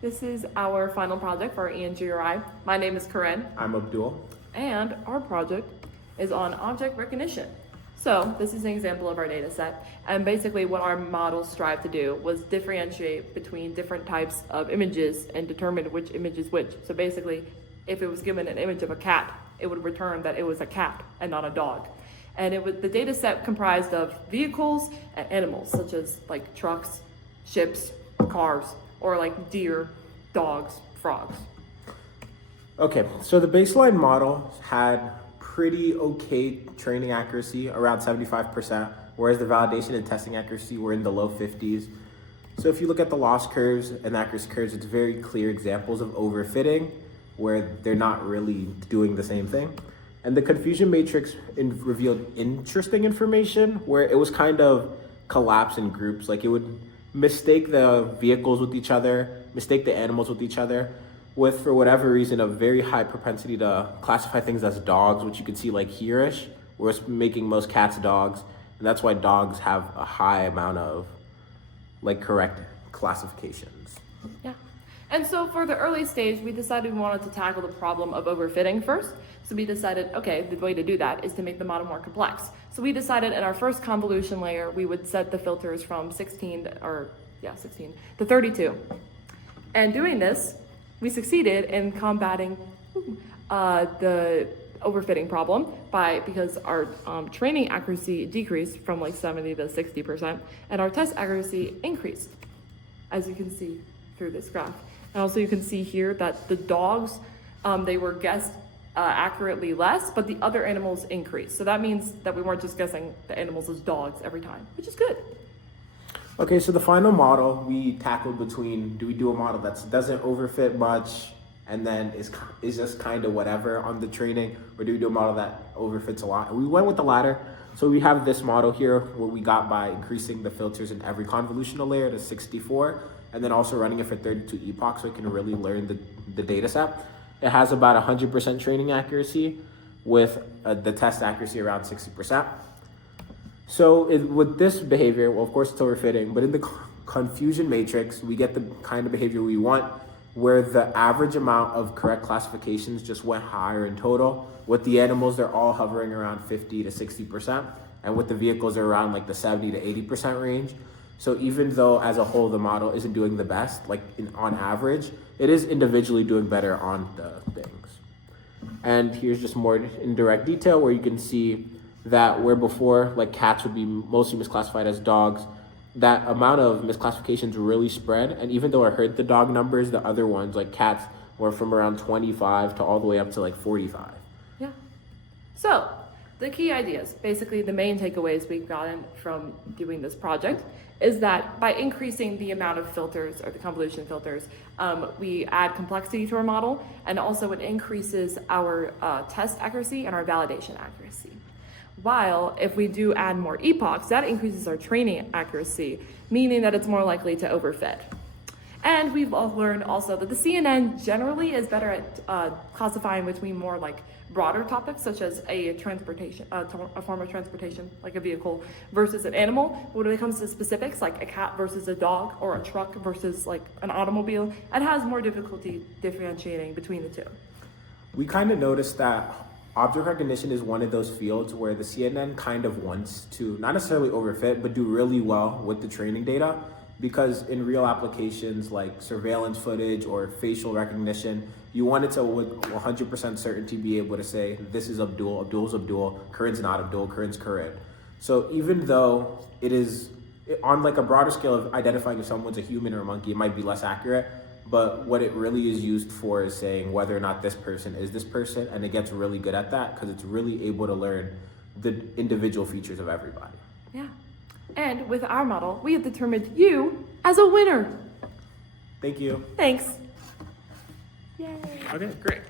This is our final project for our ENGRI. My name is Corinne. I'm Abdul. And our project is on object recognition. So this is an example of our data set. And basically what our models strive to do was differentiate between different types of images and determine which image is which. So basically, if it was given an image of a cat, it would return that it was a cat and not a dog. And the data set comprised of vehicles and animals, such as like trucks, ships, cars, or like deer, dogs, frogs. Okay, so the baseline model had pretty okay training accuracy, around 75%, whereas the validation and testing accuracy were in the low 50s. So if you look at the loss curves and accuracy curves, it's very clear examples of overfitting where they're not really doing the same thing. And the confusion matrix revealed interesting information where it was kind of collapsed in groups. Like it would mistake the vehicles with each other, mistake the animals with each other, with, for whatever reason, a very high propensity to classify things as dogs, which you can see like here-ish, where it's making most cats dogs. And that's why dogs have a high amount of like correct classifications. Yeah. And so for the early stage, we decided we wanted to tackle the problem of overfitting first. So we decided, okay, the way to do that is to make the model more complex. So we decided in our first convolution layer, we would set the filters from 16 to 32. And doing this, we succeeded in combating the overfitting problem because our training accuracy decreased from like 70 to 60%, and our test accuracy increased, as you can see through this graph. And also you can see here that the dogs, they were guessed accurately less, but the other animals increased. So that means that we weren't just guessing the animals as dogs every time, which is good. Okay, so the final model we tackled between, do we do a model that doesn't overfit much and then is just kind of whatever on the training, or do we do a model that overfits a lot? And we went with the latter. So we have this model here where we got by increasing the filters in every convolutional layer to 64, and then also running it for 32 epochs so it can really learn the data set. It has about 100% training accuracy with the test accuracy around 60%. So with this behavior, well, of course it's overfitting, but in the confusion matrix, we get the kind of behavior we want where the average amount of correct classifications just went higher in total. With the animals, they're all hovering around 50 to 60%. And with the vehicles, they're around like the 70 to 80% range. So even though as a whole, the model isn't doing the best, like on average, it is individually doing better on the things. And here's just more indirect detail where you can see that where before like cats would be mostly misclassified as dogs, that amount of misclassifications really spread. And even though I heard the dog numbers, the other ones like cats were from around 25 to all the way up to like 45. Yeah. So the key ideas, basically the main takeaways we've gotten from doing this project is that by increasing the amount of filters or the convolution filters, we add complexity to our model, and also it increases our test accuracy and our validation accuracy. While if we do add more epochs, that increases our training accuracy, meaning that it's more likely to overfit. And we've all learned also that the CNN generally is better at classifying between more like broader topics, such as a form of transportation, like a vehicle, versus an animal. But when it comes to specifics, like a cat versus a dog, or a truck versus like an automobile, it has more difficulty differentiating between the two. We kind of noticed that object recognition is one of those fields where the CNN kind of wants to not necessarily overfit, but do really well with the training data, because in real applications like surveillance footage or facial recognition, you want it to with 100% certainty be able to say, this is Abdul, Abdul's Abdul, Corinne's not Abdul, Corinne's Corinne. So even though it is on like a broader scale of identifying if someone's a human or a monkey, it might be less accurate. But what it really is used for is saying whether or not this person is this person, and it gets really good at that because it's really able to learn the individual features of everybody. Yeah. And with our model, we have determined you as a winner. Thank you. Thanks. Yay. Okay, great.